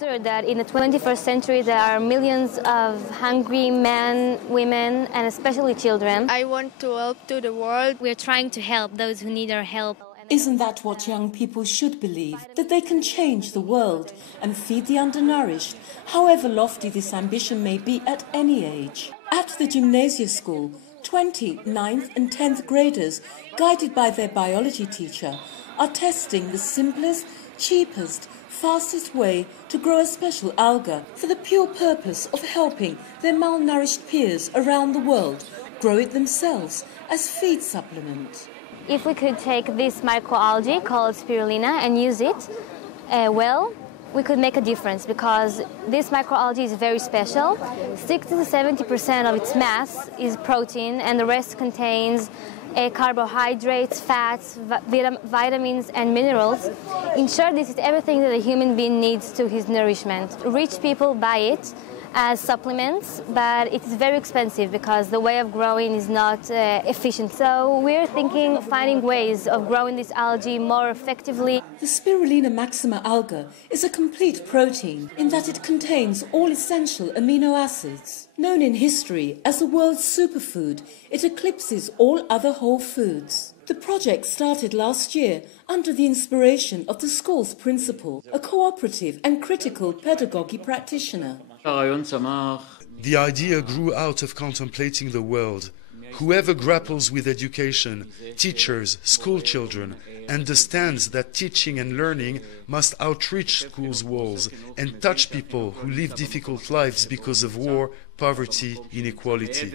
absurd that in the 21st century there are millions of hungry men, women, and especially children. I want to help to the world. We're trying to help those who need our help. Isn't that what young people should believe? That they can change the world and feed the undernourished, however lofty this ambition may be at any age. At the Gymnasia school, 20 9th and 10th graders, guided by their biology teacher, are testing the simplest, cheapest, fastest way to grow a special alga for the pure purpose of helping their malnourished peers around the world grow it themselves as feed supplement. If we could take this microalgae called spirulina and use it well, we could make a difference because this microalgae is very special. 60 to 70% of its mass is protein and the rest contains carbohydrates, fats, vitamins and minerals. In short, this is everything that a human being needs to his nourishment. Rich people buy it as supplements, but it is very expensive because the way of growing is not efficient. So we're thinking of finding ways of growing this algae more effectively. The spirulina maxima alga is a complete protein in that it contains all essential amino acids. Known in history as the world's superfood, it eclipses all other whole foods. The project started last year under the inspiration of the school's principal, a cooperative and critical pedagogy practitioner. The idea grew out of contemplating the world. Whoever grapples with education, teachers, school children, understands that teaching and learning must outreach schools' walls and touch people who live difficult lives because of war, poverty, inequality.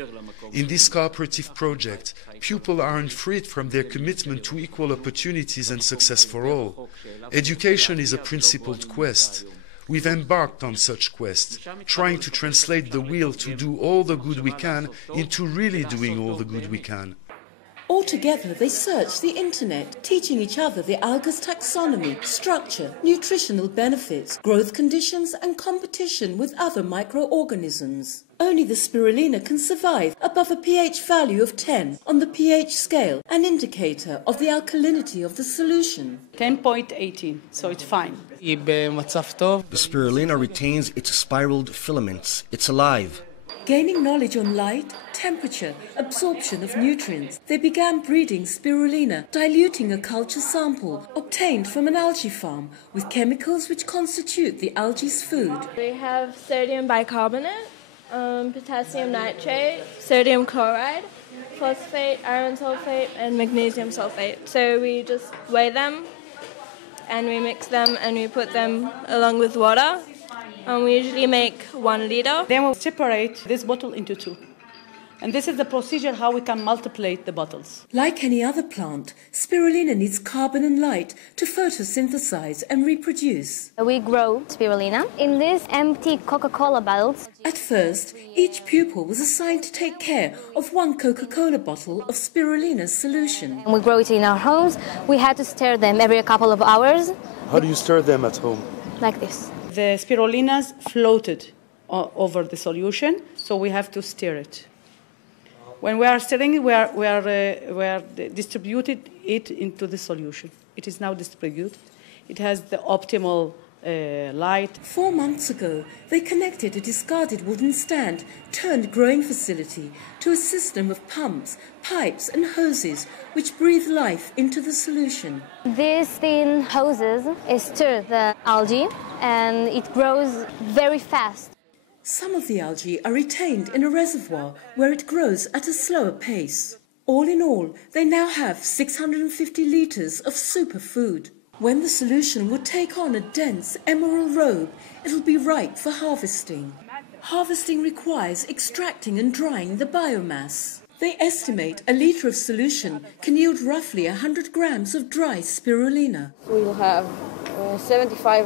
In this cooperative project, pupils aren't freed from their commitment to equal opportunities and success for all. Education is a principled quest. We've embarked on such quest, trying to translate the will to do all the good we can into really doing all the good we can. Altogether, they search the internet, teaching each other the alga's taxonomy, structure, nutritional benefits, growth conditions and competition with other microorganisms. Only the spirulina can survive above a pH value of 10 on the pH scale, an indicator of the alkalinity of the solution. 10.18, so it's fine. The spirulina retains its spiraled filaments. It's alive. Gaining knowledge on light, temperature, absorption of nutrients, they began breeding spirulina, diluting a culture sample obtained from an algae farm with chemicals which constitute the algae's food. We have sodium bicarbonate, potassium nitrate, sodium chloride, phosphate, iron sulfate, and magnesium sulfate. So we just weigh them and we mix them and we put them along with water. We usually make 1 liter. Then we'll separate this bottle into 2. And this is the procedure how we can multiply the bottles. Like any other plant, spirulina needs carbon and light to photosynthesize and reproduce. We grow spirulina in these empty Coca-Cola bottles. At first, each pupil was assigned to take care of 1 Coca-Cola bottle of spirulina solution. We grow it in our homes. We had to stir them every couple of hours. How do you stir them at home? Like this. The spirulinas floated over the solution, so we have to stir it. When we are stirring, we are distributed it into the solution. It is now distributed. It has the optimal light. 4 months ago, they connected a discarded wooden stand turned growing facility to a system of pumps, pipes and hoses which breathe life into the solution. These thin hoses stir the algae and it grows very fast. Some of the algae are retained in a reservoir where it grows at a slower pace. All in all, they now have 650 litres of superfood. When the solution will take on a dense emerald robe, it'll be ripe for harvesting. Harvesting requires extracting and drying the biomass. They estimate a litre of solution can yield roughly 100 grams of dry spirulina. We will have 75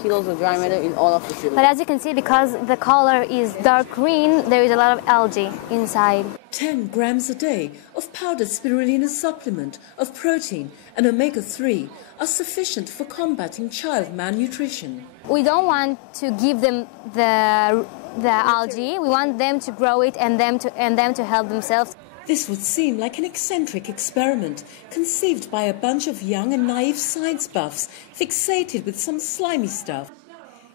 kilos of dry matter in all of the solution. But as you can see, because the color is dark green, there is a lot of algae inside. 10 grams a day of powdered spirulina supplement of protein and omega-3 are sufficient for combating child malnutrition. We don't want to give them the algae. We want them to grow it and them to help themselves. This would seem like an eccentric experiment conceived by a bunch of young and naive science buffs fixated with some slimy stuff.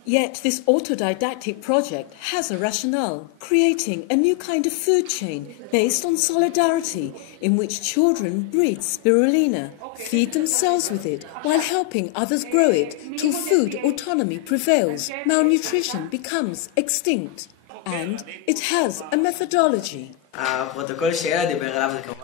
Yet this autodidactic project has a rationale, creating a new kind of food chain based on solidarity in which children breed spirulina, feed themselves with it while helping others grow it till food autonomy prevails, malnutrition becomes extinct. And it has a methodology.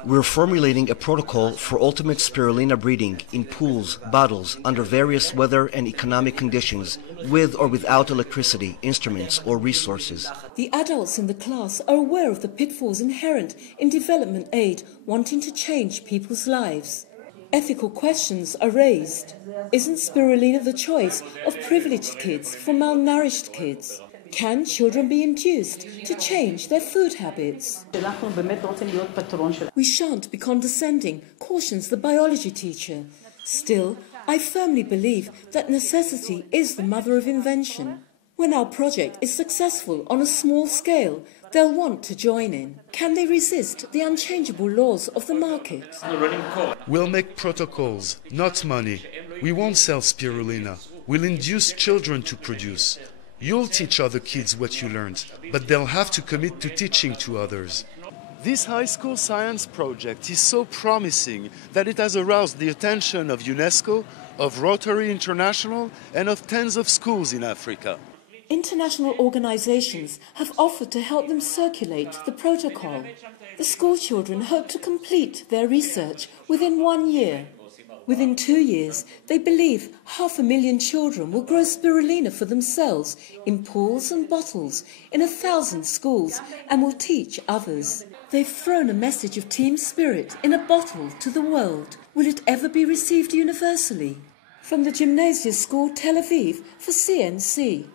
We're formulating a protocol for ultimate spirulina breeding in pools, bottles, under various weather and economic conditions, with or without electricity, instruments, or resources. The adults in the class are aware of the pitfalls inherent in development aid wanting to change people's lives. Ethical questions are raised. Isn't spirulina the choice of privileged kids for malnourished kids? Can children be induced to change their food habits? We shan't be condescending, cautions the biology teacher. Still, I firmly believe that necessity is the mother of invention. When our project is successful on a small scale, they'll want to join in. Can they resist the unchangeable laws of the market? We'll make protocols, not money. We won't sell spirulina. We'll induce children to produce. You'll teach other kids what you learned, but they'll have to commit to teaching to others. This high school science project is so promising that it has aroused the attention of UNESCO, of Rotary International, and of tens of schools in Africa. International organizations have offered to help them circulate the protocol. The school children hope to complete their research within 1 year. Within 2 years, they believe 500,000 children will grow spirulina for themselves in pools and bottles in 1,000 schools and will teach others. They've thrown a message of team spirit in a bottle to the world. Will it ever be received universally? From the Gymnasia School, Tel Aviv, for CNC.